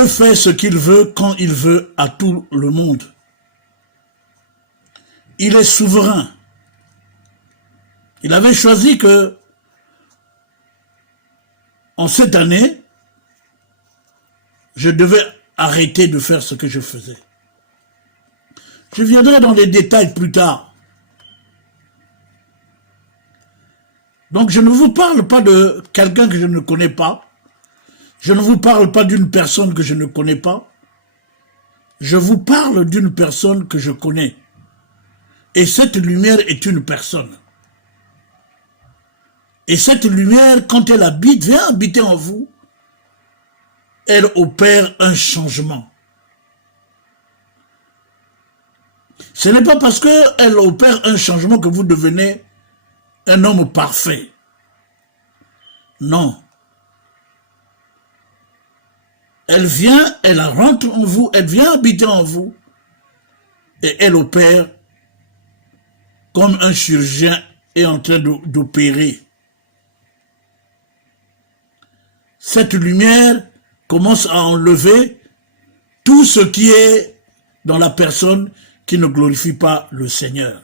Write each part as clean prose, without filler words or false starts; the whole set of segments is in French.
Dieu fait ce qu'il veut quand il veut à tout le monde. Il est souverain. Il avait choisi que, en cette année, je devais arrêter de faire ce que je faisais. Je viendrai dans les détails plus tard. Donc je ne vous parle pas de quelqu'un que je ne connais pas. Je ne vous parle pas d'une personne que je ne connais pas. Je vous parle d'une personne que je connais. Et cette lumière est une personne. Et cette lumière, quand elle habite, vient habiter en vous, elle opère un changement. Ce n'est pas parce qu'elle opère un changement que vous devenez un homme parfait. Non. Elle vient, elle rentre en vous, elle vient habiter en vous, et elle opère comme un chirurgien est en train d'opérer. Cette lumière commence à enlever tout ce qui est dans la personne qui ne glorifie pas le Seigneur.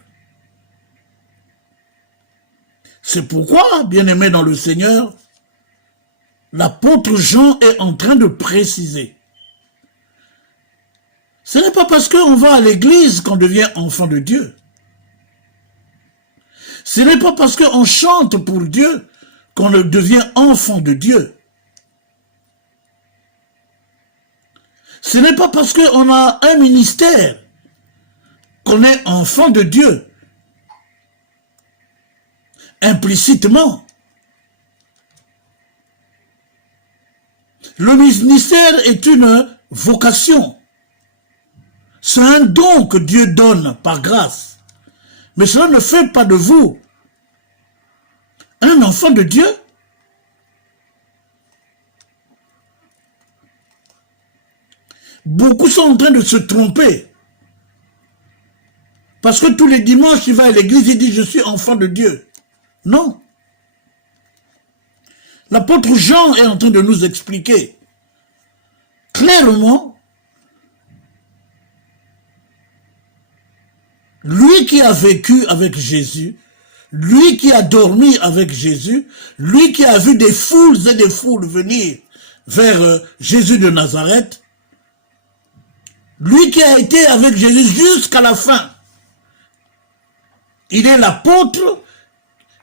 C'est pourquoi, bien-aimé dans le Seigneur, l'apôtre Jean est en train de préciser. Ce n'est pas parce qu'on va à l'église qu'on devient enfant de Dieu. Ce n'est pas parce qu'on chante pour Dieu qu'on devient enfant de Dieu. Ce n'est pas parce qu'on a un ministère qu'on est enfant de Dieu. Implicitement. Le ministère est une vocation. C'est un don que Dieu donne par grâce. Mais cela ne fait pas de vous un enfant de Dieu. Beaucoup sont en train de se tromper. Parce que tous les dimanches, il va à l'église et dit « Je suis enfant de Dieu ». Non. L'apôtre Jean est en train de nous expliquer clairement, lui qui a vécu avec Jésus, lui qui a dormi avec Jésus, lui qui a vu des foules et des foules venir vers Jésus de Nazareth, lui qui a été avec Jésus jusqu'à la fin. Il est l'apôtre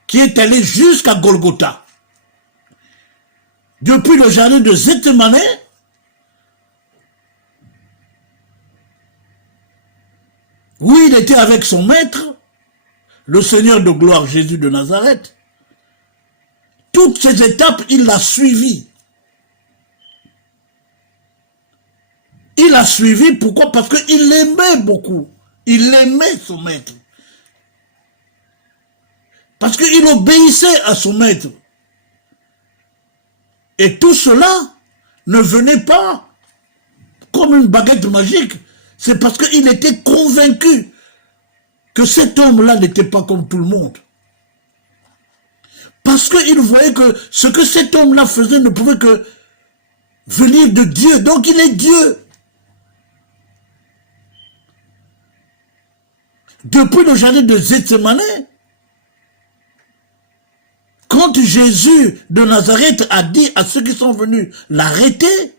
qui est allé jusqu'à Golgotha. Depuis le jardin de Gethsémani, où il était avec son maître, le Seigneur de gloire Jésus de Nazareth. Toutes ces étapes, il l'a suivi. Il a suivi, pourquoi? Parce qu'il l'aimait beaucoup. Il aimait son maître. Parce qu'il obéissait à son maître. Et tout cela ne venait pas comme une baguette magique. C'est parce qu'il était convaincu que cet homme-là n'était pas comme tout le monde. Parce qu'il voyait que ce que cet homme-là faisait ne pouvait que venir de Dieu. Donc il est Dieu. Depuis le jardin de Gethsémani, quand Jésus de Nazareth a dit à ceux qui sont venus l'arrêter,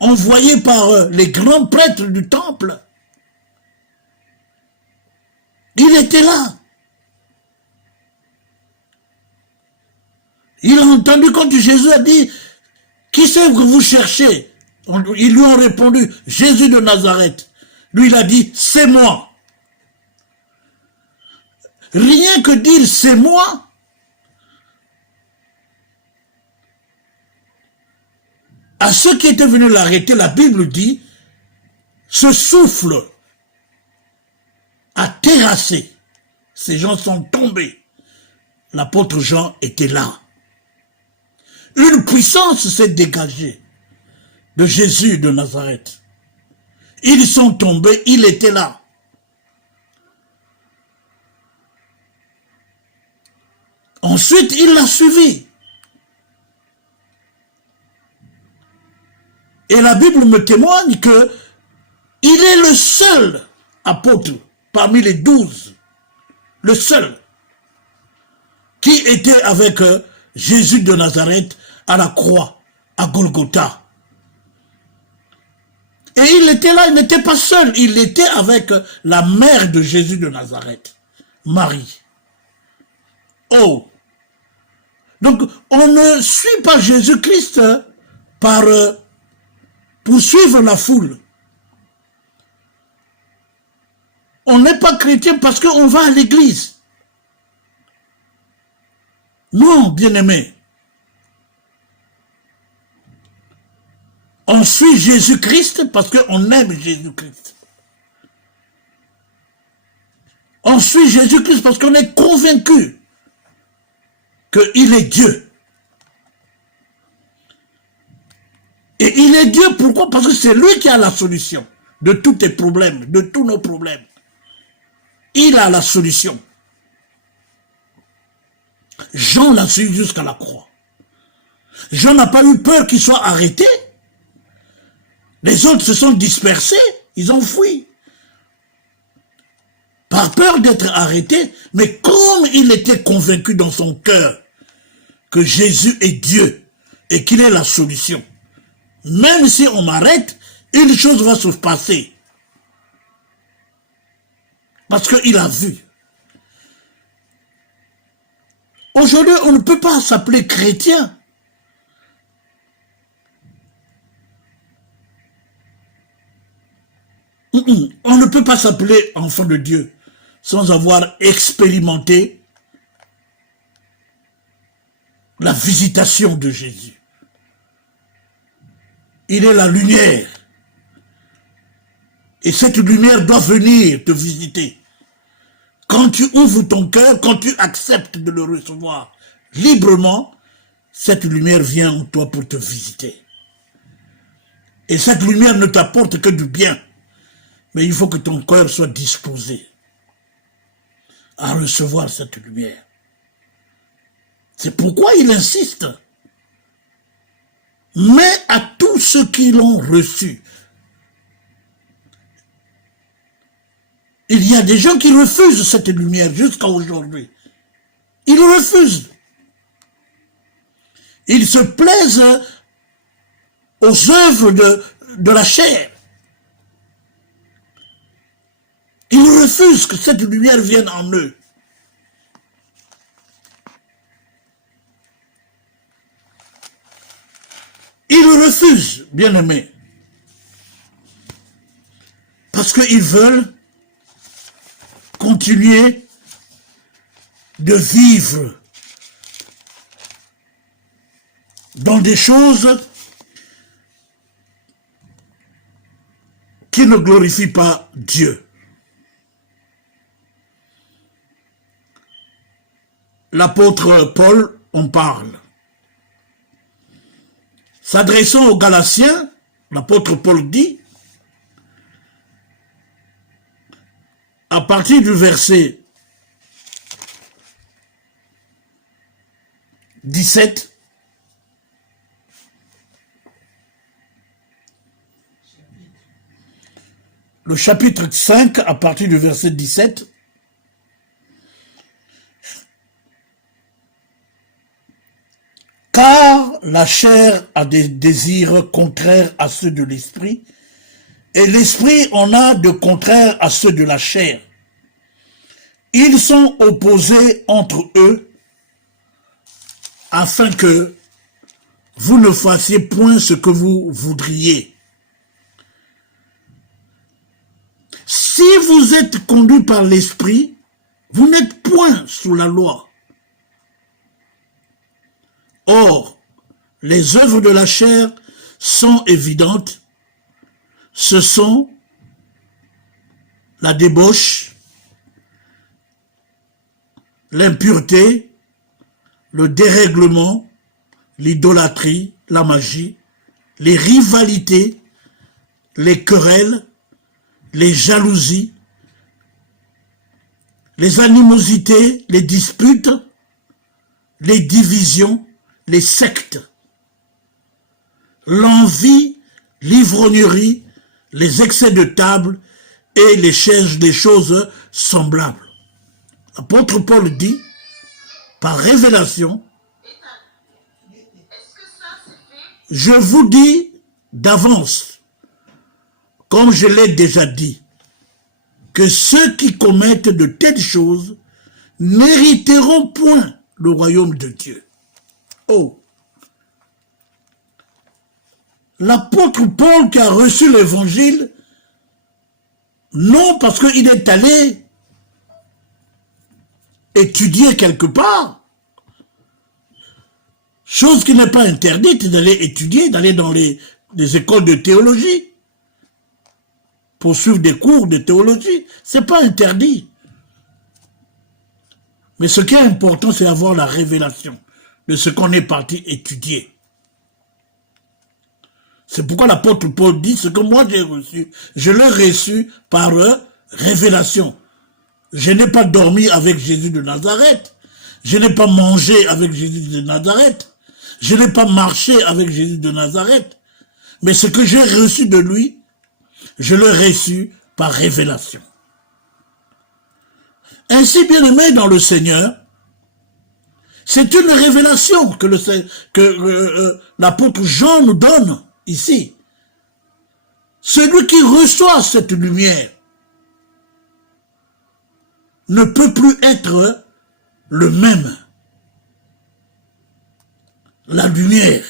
envoyé par les grands prêtres du temple, il était là. Il a entendu quand Jésus a dit, qui c'est que vous cherchez? Ils lui ont répondu, Jésus de Nazareth. Lui, il a dit, c'est moi. Rien que dire c'est moi, à ceux qui étaient venus l'arrêter, la Bible dit, ce souffle a terrassé. Ces gens sont tombés. L'apôtre Jean était là. Une puissance s'est dégagée de Jésus de Nazareth. Ils sont tombés, il était là. Ensuite, il l'a suivi. Et la Bible me témoigne que il est le seul apôtre parmi les 12, le seul, qui était avec Jésus de Nazareth à la croix, à Golgotha. Et il était là, il n'était pas seul, il était avec la mère de Jésus de Nazareth, Marie. Oh! Donc, on ne suit pas Jésus-Christ par poursuivre la foule. On n'est pas chrétien parce qu'on va à l'église. Non, bien-aimé. On suit Jésus-Christ parce qu'on aime Jésus-Christ. On suit Jésus-Christ parce qu'on est convaincu qu'il est Dieu. Et il est Dieu, pourquoi? Parce que c'est lui qui a la solution de tous tes problèmes, de tous nos problèmes. Il a la solution. Jean l'a suivi jusqu'à la croix. Jean n'a pas eu peur qu'il soit arrêté. Les autres se sont dispersés, ils ont fui. Par peur d'être arrêté, mais comme il était convaincu dans son cœur que Jésus est Dieu et qu'il est la solution, même si on m'arrête, une chose va se passer. Parce qu'il a vu. Aujourd'hui, on ne peut pas s'appeler chrétien. On ne peut pas s'appeler enfant de Dieu sans avoir expérimenté la visitation de Jésus. Il est la lumière. Et cette lumière doit venir te visiter. Quand tu ouvres ton cœur, quand tu acceptes de le recevoir librement, cette lumière vient en toi pour te visiter. Et cette lumière ne t'apporte que du bien. Mais il faut que ton cœur soit disposé à recevoir cette lumière. C'est pourquoi il insiste. Mais à tous ceux qui l'ont reçu, il y a des gens qui refusent cette lumière jusqu'à aujourd'hui. Ils refusent. Ils se plaisent aux œuvres de la chair. Ils refusent que cette lumière vienne en eux. Ils refusent, bien-aimés. Parce qu'ils veulent continuer de vivre dans des choses qui ne glorifient pas Dieu. L'apôtre Paul en parle. S'adressant aux Galatiens, l'apôtre Paul dit, à partir du verset 17, le chapitre 5, à partir du verset 17, car la chair a des désirs contraires à ceux de l'esprit, et l'esprit en a de contraires à ceux de la chair. Ils sont opposés entre eux, afin que vous ne fassiez point ce que vous voudriez. Si vous êtes conduit par l'esprit, vous n'êtes point sous la loi. Or, les œuvres de la chair sont évidentes. Ce sont la débauche, l'impureté, le dérèglement, l'idolâtrie, la magie, les rivalités, les querelles, les jalousies, les animosités, les disputes, les divisions, les sectes, l'envie, l'ivrognerie, les excès de table et les choses semblables. L'apôtre Paul dit, par révélation, je vous dis d'avance, comme je l'ai déjà dit, que ceux qui commettent de telles choses n'hériteront point le royaume de Dieu. Oh! L'apôtre Paul qui a reçu l'évangile, non parce qu'il est allé étudier quelque part, chose qui n'est pas interdite d'aller étudier, d'aller dans les écoles de théologie, pour suivre des cours de théologie, c'est pas interdit. Mais ce qui est important, c'est d'avoir la révélation de ce qu'on est parti étudier. C'est pourquoi l'apôtre Paul dit, ce que moi j'ai reçu, je l'ai reçu par révélation. Je n'ai pas dormi avec Jésus de Nazareth. Je n'ai pas mangé avec Jésus de Nazareth. Je n'ai pas marché avec Jésus de Nazareth. Mais ce que j'ai reçu de lui, je l'ai reçu par révélation. Ainsi, bien-aimé dans le Seigneur, c'est une révélation que l'apôtre Jean nous donne ici. Celui qui reçoit cette lumière ne peut plus être le même. La lumière.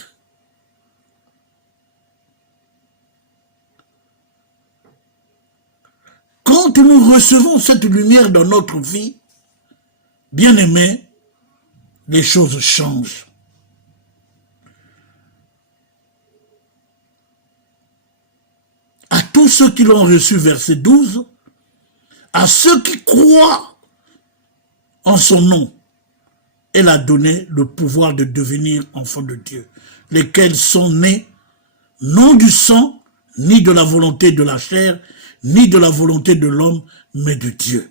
Quand nous recevons cette lumière dans notre vie, bien-aimés, les choses changent. À tous ceux qui l'ont reçu, verset 12, à ceux qui croient en son nom, elle a donné le pouvoir de devenir enfants de Dieu, lesquels sont nés non du sang, ni de la volonté de la chair, ni de la volonté de l'homme, mais de Dieu.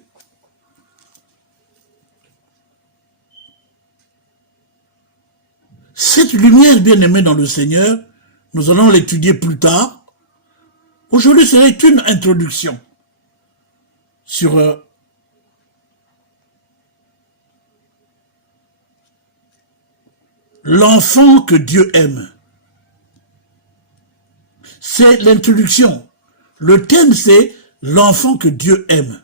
Cette lumière bien-aimée dans le Seigneur, nous allons l'étudier plus tard. Aujourd'hui, c'est une introduction sur l'enfant que Dieu aime. C'est l'introduction. Le thème, c'est l'enfant que Dieu aime.